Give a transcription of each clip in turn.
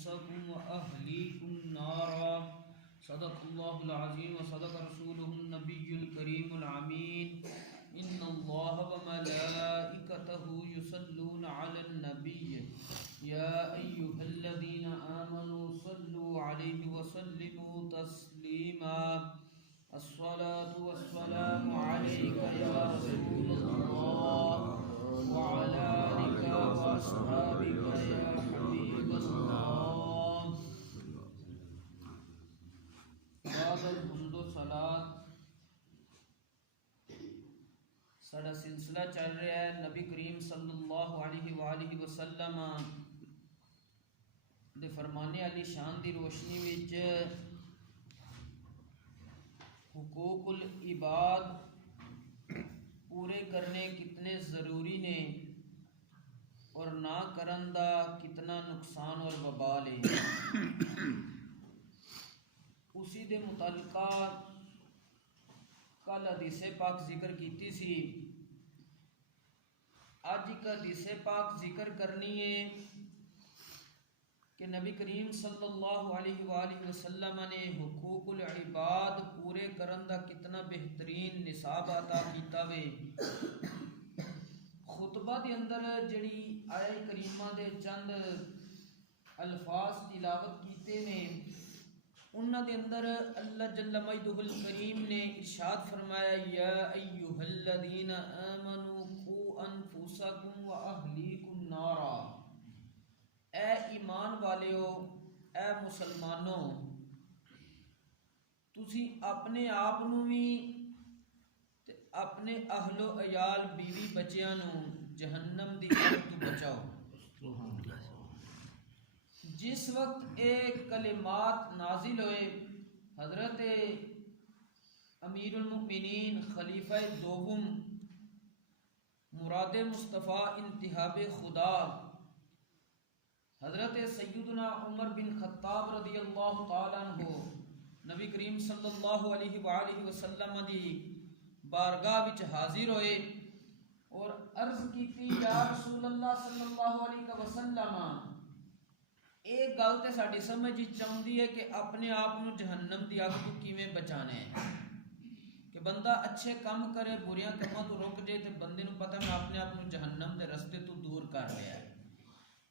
أنفسكم وأهليكم نارا صدق الله العظيم وصدق رسوله النبي الكريم العمين إن الله وملائكته يصلون على النبي يا أيها الذين آمنوا صلوا عليه وسلموا تسليما الصلاة والسلام عليك يا رسول الله وعلى آلك وأصحابك يا حبيب الله بعد الحمد والصلاة ساڈا سلسلہ چل رہا ہے نبی کریم صلی اللہ علیہ وآلہ وسلم دے فرمانے علی شان دی روشنی وچ حقوق العباد پورے کرنے کتنے ضروری نے اور نہ کرن دا کتنا نقصان اور وبال ہے اسی دے متعلقہ کل حدیث پاک ذکر کیتی سی آج ایک حدیث پاک ذکر کرنی ہے کہ نبی کریم صلی اللہ علیہ وآلہ وسلم نے حقوق العباد پورے کرن دا کتنا بہترین نصاب عطا کیتا وے خطبہ دے اندر جڑی آیہ کریمہ دے چند الفاظ تلاوت کیتے نے انہاں دے اندر اللہ جل مجدہ الکریم نے ارشاد فرمایا یا ایھا الذین آمنوا قوا انفسکم واہلیکم نارا اے ایمان والیو اے مسلمانوں تسی اپنے آپ نو بھی تے اپنے اہل و عیال بیوی بچیاں نو جہنم دی آگ تو بچاؤ جس وقت ایک کلمات نازل ہوئے حضرت امیر المؤمنین خلیفہ دوم مراد مصطفیٰ انتخاب خدا حضرت سیدنا عمر بن خطاب رضی اللہ تعالیٰ عنہ نبی کریم صلی اللہ علیہ وآلہ وسلم دی بارگاہ وچ حاضر ہوئے اور عرض کیتی یا رسول اللہ صلی اللہ علیہ وسلم ایک گل تے ساڈی سمجھ چاہندی ہے کہ اپنے آپ نو جہنم دی اگ تو کیویں بچانا ہے کہ بندہ اچھے کام کرے بریاں کاماں تو رک جائے تے بندے نو پتہ میں اپنے آپ نو جہنم دے رستے تو دور کر رہا ہے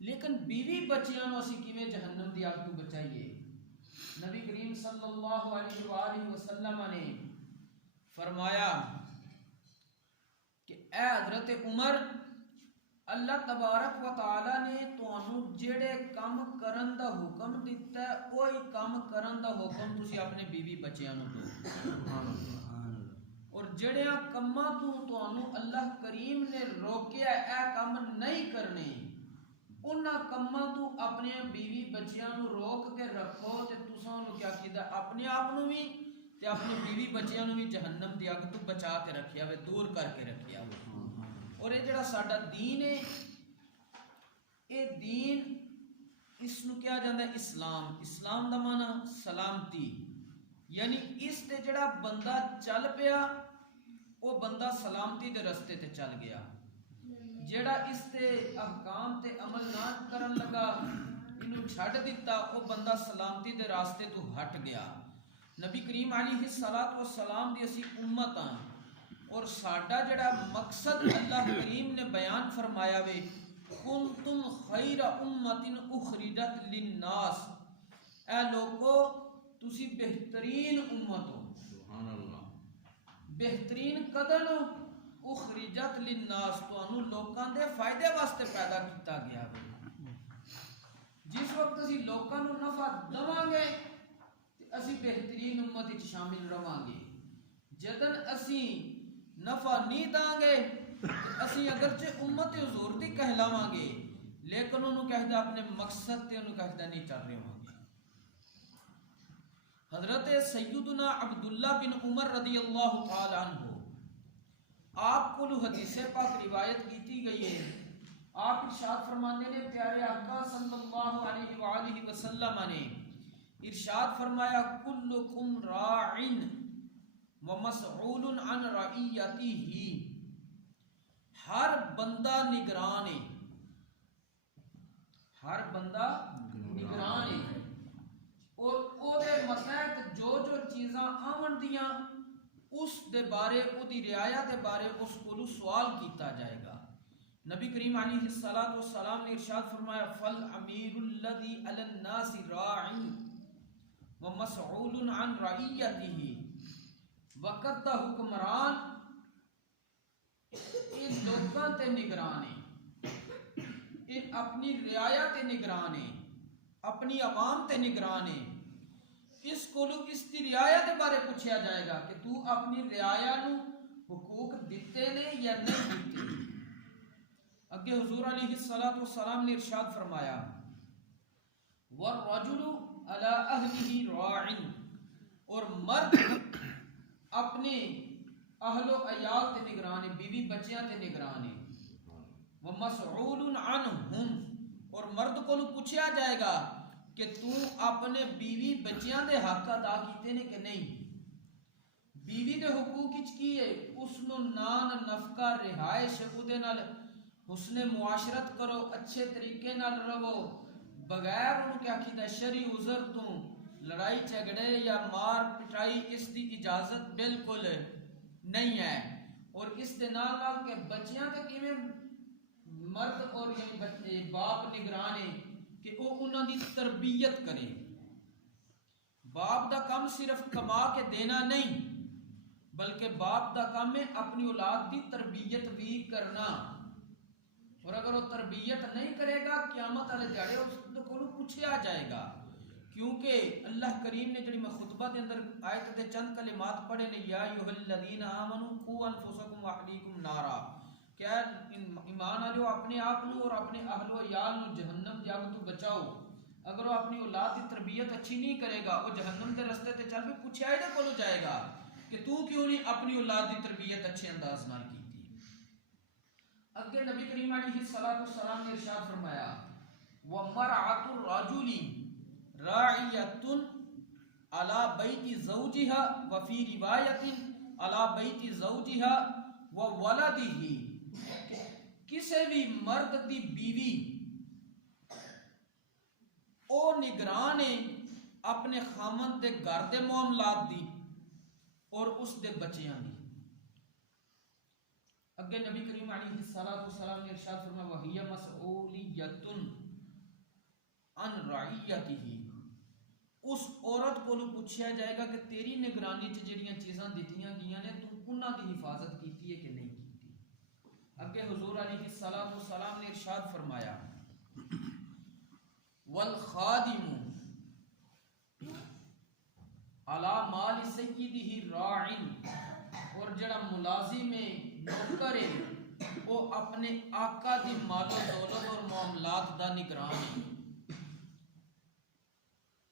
لیکن بیوی بچیاں نو اسی کیویں جہنم دی اگ تو بچائیے نبی کریم صلی اللہ علیہ وآلہ وسلم نے فرمایا کہ اے حضرت عمر اللہ تبارک و تعالی نے تانوں جڑے کام کرن دا حکم دیتا ہے وہی کام کرن دا حکم تسی اپنے بیوی بچیاں نو دو اور جڑیاں کماں تو تانوں اللہ کریم نے روکیا اے کام نہیں کرنے انہاں کماں تو اپنے بیوی بچیاں نو روک کے رکھو تے تساں نو کیا کیتا اپنے آپ نو بھی تے اپنی بیوی بچیاں نو بھی جہنم دی اگ تو بچا کے رکھیا وے دور کر کے رکھیا وے اور یہ جڑا ساڈا دین ہے یہ دین اس نو کیا جاندا ہے اسلام اسلام دا معنی سلامتی یعنی اس تے جڑا بندہ چل پیا وہ بندہ سلامتی دے رستے تے چل گیا جڑا اس تے احکام تے عمل نہ کرن لگا انہوں چھڈ دیتا وہ بندہ سلامتی دے راستے تو ہٹ گیا نبی کریم علیہ الصلوۃ والسلام دی اسی امت ہاں اور ساڈا جڑا مقصد اللہ کریم نے بیان فرمایا وے کنتم خیر امت اخرجت للناس اے لوگو تسی بہترین امت ہو سبحان اللہ بہترین قدر ہو اخرجت للناس تانوں لوکاں دے فائدے واسطے پیدا کیتا گیا وے جس وقت اسی لوکاں نو نفع دواں گے تے اسی بہترین امت وچ شامل رواں گے جدن اسی نفع نہیں داں گے اسی اگرچہ امت حضور دی کہلاواں گے لیکن انہوں کہدا اپنے مقصد تے انہوں کہدا نہیں چل رہے ہوں گے حضرت سیدنا عبداللہ بن عمر رضی اللہ تعالی عنہ آپ کو حدیث پاک روایت کیتی گئی ہے آپ ارشاد فرمانے نے پیارے آقا صلی اللہ علیہ وآلہ وسلم نے ارشاد فرمایا کلکم راعن ومسعول عن رعیتہ ہر بندہ نگران ہے ہر بندہ نگران ہے اور او دے متحد جو جو چیزاں آمن دیاں اس دے بارے او دی رعایا دے بارے اس کو سوال کیتا جائے گا۔ نبی کریم علیہ الصلوۃ والسلام نے ارشاد فرمایا فل امیر الذی علی الناس راعی ومسئول عن رعیتہ، وقت دا حکمران ان لوگاں تے نگران ہے، ان اپنی رعایا تے نگران ہے، اپنی عوام تے نگران ہے۔ اس کو اس کی رعایا کے بارے پوچھا جائے گا کہ تو اپنی رعایا نو حقوق دیتے نے یا نہیں دیتے۔ اگے حضور علیہ الصلوۃ والسلام نے ارشاد فرمایا والرجل علی اہلہ راع، اور مرد اپنے اہل و عیال تے نگران ہے، بیوی بچیاں تے نگران ہے۔ ومسئول عنہم، اور مرد کو پوچھا جائے گا کہ تو اپنے بیوی بچیاں دے حق ادا کیتے نے کہ نہیں۔ بیوی دے حقوق وچ کی ہے؟ اس نو نان نفقہ رہائش اودے نال حسن معاشرت کرو، اچھے طریقے نال رہو، بغیر انہوں کیا کیتا شرعی عذر تو لڑائی جھگڑے یا مار پٹائی اس دی اجازت بالکل نہیں ہے۔ اور اس دے نال نال کہ بچیاں تے کیویں مرد اور یعنی باپ نگران ہے کہ وہ انہوں دی تربیت کرے۔ باپ دا کام صرف کما کے دینا نہیں بلکہ باپ دا کام ہے اپنی اولاد دی تربیت بھی کرنا، اور اگر وہ تربیت نہیں کرے گا قیامت والے دیہڑے اس کو پوچھا جائے گا، کیونکہ اللہ کریم نے جڑی میں خطبہ دے اندر آیت دے چند کلمات پڑھے نے یا ایھا الذین آمنوا قوا انفسکم واہلیکم نارا، کیا ایمان والو اپنے آپ نو اور اپنے اہل و عیال نو جہنم دی آگ تو بچاؤ۔ اگر وہ اپنی اولاد کی تربیت اچھی نہیں کرے گا وہ جہنم کے رستے تے چل کے پوچھا ہی کولو جائے گا کہ تو کیوں نہیں اپنی اولاد کی تربیت اچھے انداز نال کی۔ اگے نبی کریم علیہ الصلوۃ والسلام نے ارشاد فرمایا ومرأۃ الرجل راعیۃ علی بیت زوجها وفی روایۃ علی بیت زوجها وولدہ، کسی بھی مرد دی بیوی او نگران ہے اپنے خامند دے گھر دے معاملات دی اور اس دے بچیاں دی۔ اگے نبی کریم علیہ الصلوۃ والسلام نے ارشاد فرمایا وَهِيَ مَسْئُولِيَّةٌ عَنْ رَعِيَّتِهِ، اس عورت کو پوچھا جائے گا کہ تیری نگرانی چ جڑیاں چیزاں دتیاں گئیاں نے تو انہاں دی حفاظت کیتی ہے کہ نہیں کیتی۔ اگے حضور علیہ الصلوۃ والسلام نے ارشاد فرمایا والخادم علی مال سیدہ راع، اور جڑا ملازم ہے نوکر ہے وہ اپنے آقا دی مال و دولت اور معاملات دا نگران ہے۔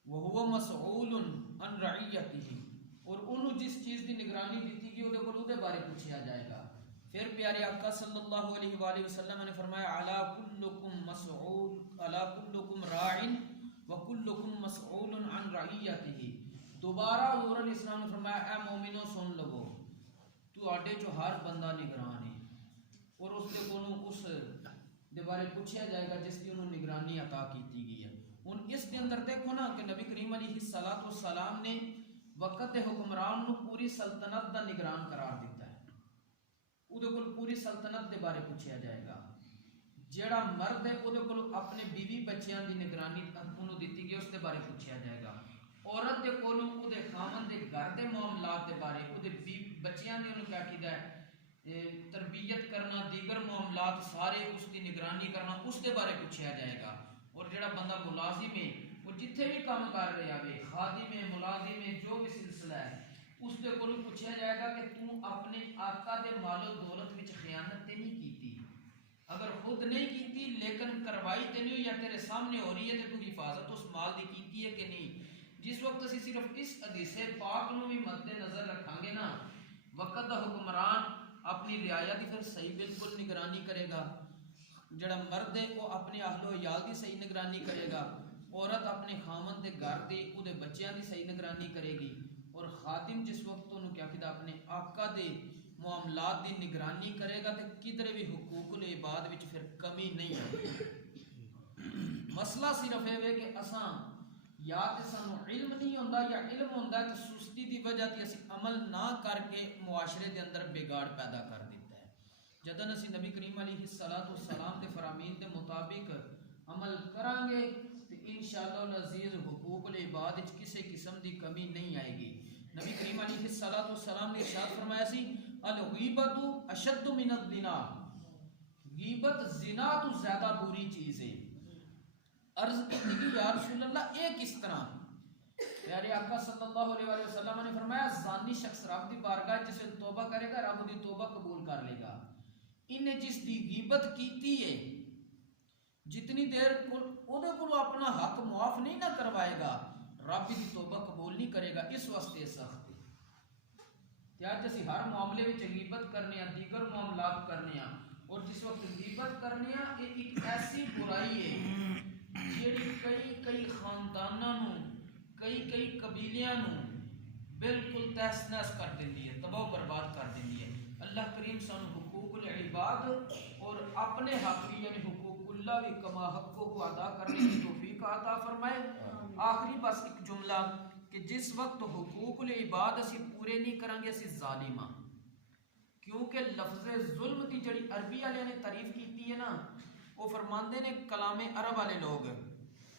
وہو مسئول عن رعیتہ، اور انہوں جس چیز دی نگرانی دیتی گئی وہ دے بارے پوچھا جائے گا۔ پھر پیارے آقا صلی اللہ علیہ وآلہ وسلم نے فرمایا الا کلکم مسئول الا کلکم راع وکلکم مسئول عن رعیتہ۔ دوبارہ حضور علیہ السلام نے فرمایا اے مومنو سن لو، تو آڈے جو ہر بندہ نگران ہے اور اس دے کونوں اس دے بارے پوچھا جائے گا جس کی انہوں نگرانی عطا کیتی گئی ہے۔ ان اس کے اندر دیکھو نا کہ نبی کریم علیہ الصلوۃ والسلام نے وقت حکمران نو پوری سلطنت دا نگران قرار دیتا ہے، اودے کول پوری سلطنت دے بارے پوچھا جائے گا۔ جیڑا مرد ہے اودے کول اپنے بیوی بچیاں دی نگرانی انہوں دیتی گئی اس دے بارے پوچھا جائے گا۔ عورت دے کولوں اودے خامن دے گھر دے معاملات دے بارے اودے بچیاں دی انہوں کیا کیتا ہے تربیت کرنا، دیگر معاملات سارے اس دی نگرانی کرنا اس دے بارے پوچھا جائے گا۔ اور جڑا بندہ ملازم ہے وہ جتھے بھی کام کر رہا ہے خادم ہے ملازم ہے جو بھی سلسلہ ہے اس دے کولوں پوچھا جائے گا کہ تو اپنے آقا دے مال و دولت وچ خیانت تے نہیں کیتی، اگر خود نہیں کیتی لیکن کروائی تے نہیں یا تیرے سامنے ہو رہی ہے تے تو حفاظت اس مال دی کیتی ہے کہ نہیں۔ جس وقت اسی صرف اس حدیث پاک نو بھی مد نظر رکھاں گے نا وقت دا حکمران اپنی رعایا دی پھر صحیح بالکل نگرانی کرے گا، جڑا مرد ہے وہ اپنے اہل و عیال دی صحیح نگرانی کرے گا، عورت اپنے خامن دے گھر دی اودے بچیاں دی صحیح نگرانی کرے گی، اور خادم جس وقت انہوں کیا کیتا اپنے آقا دے معاملات دی نگرانی کرے گا تو کدھر بھی حقوق العباد وچ پھر کمی نہیں ہے۔ مسئلہ صرف ہے کہ اساں یا تے سانو علم نہیں ہوندا یا علم ہوندا ہے تو سستی دی وجہ تے اسی عمل نہ کر کے معاشرے دے اندر بگاڑ پیدا کر دیتا ہے۔ جدن اسی نبی کریم علیہ الصلوۃ والسلام دے فرامین دے مطابق عمل کران گے تو انشاءاللہ العزیز حقوق العباد وچ کسی قسم دی کمی نہیں آئے گی۔ نبی کریم علیہ الصلوۃ والسلام نے ارشاد فرمایا سی الغیبۃ اشد من الزنا، غیبت زنا تو زیادہ بری چیز ہے۔ عرض کی کہ یا رسول اللہ ایک کس طرح؟ پیارے آقا صلی اللہ علیہ وآلہ وسلم نے فرمایا زانی شخص رب دی بارگاہ جسے توبہ کرے گا رب دی توبہ قبول کر لے گا۔ انہیں جس دی غیبت کیتی ہے جتنی دیر اودے کولو اپنا حق معاف نہیں نہ کروائے گا رب دی توبہ قبول نہیں کرے گا۔ اس واسطے سخت ہے کہ آج اسی ہر معاملے وچ غیبت کرنے ہیں، دیگر معاملات کرنے ہیں، اور جس وقت غیبت کرنے ہیں یہ ایک ایسی برائی ہے جیڑی کئی خانداناں نوں کئی قبیلیاں نوں بالکل تہس نہس کر دیندی ہے، تباہ و برباد کر دیندی ہے۔ اللہ کریم سانو حقوق العباد اور اپنے حق بھی یعنی حقوق اللہ بھی کما حقہ ادا کرنے کی توفیق عطا فرمائے۔ آخری بس ایک جملہ کہ جس وقت حقوق العباد اسی پورے نہیں کریں گے اسی ظالم ہاں، کیونکہ لفظ ظلم دی جڑی عربی والے نے تعریف کیتی ہے نا وہ فرماندے نے کلام عرب والے لوگ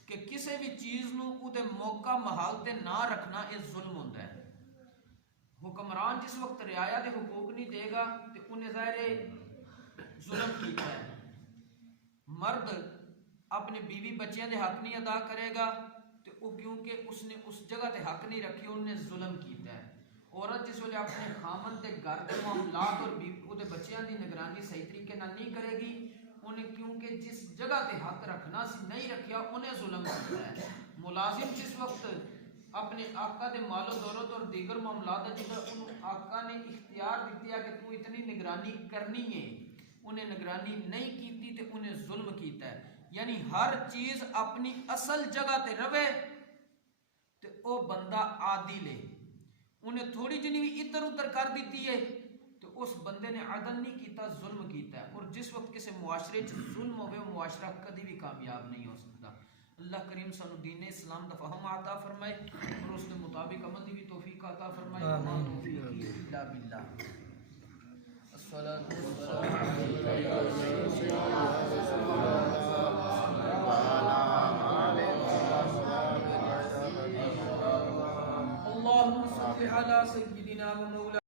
کہ کسی بھی چیز نو او دے موقع محال تے نہ رکھنا یہ ظلم ہوتا ہے۔ حکمران جس وقت رعایا دے حقوق نہیں دے گا تو انہیں ظاہر ظلم کیتا ہے۔ مرد اپنے بیوی بچیاں دے حق نہیں ادا کرے گا تو وہ کیونکہ اس نے اس جگہ تے حق نہیں رکھے انہیں ظلم کیتا ہے۔ عورت جس ویلے اپنے خامن تے گھر دے معاملات اور وہ بچیاں دی نگرانی صحیح طریقے نال نہیں کرے گی انہیں کیونکہ جس جگہ تے حق رکھنا سی نہیں رکھیا انہیں ظلم کیتا ہے۔ ملازم جس وقت اپنے آقا دے مال و دولت اور دیگر معاملات جدھر انہوں آقا نے اختیار دیتی ہے کہ تو اتنی نگرانی کرنی ہے انہیں نگرانی نہیں کیتی تے انہیں ظلم کیتا ہے۔ یعنی ہر چیز اپنی اصل جگہ تے روے تے او بندہ عادل ہے، انہیں تھوڑی جنی بھی ادھر ادھر کر دیتی ہے تو اس بندے نے عدل نہیں کیتا ظلم کیتا ہے۔ اور جس وقت کسی معاشرے ظلم ہوئے وہ معاشرہ کدی بھی کامیاب نہیں ہو سکتا۔ اللہ کریم سانو دین اسلام دا فہم عطا فرمائے اور اس کے مطابق عمل دی بھی توفیق عطا فرمائے۔ توفیق الا باللہ۔ الصلاۃ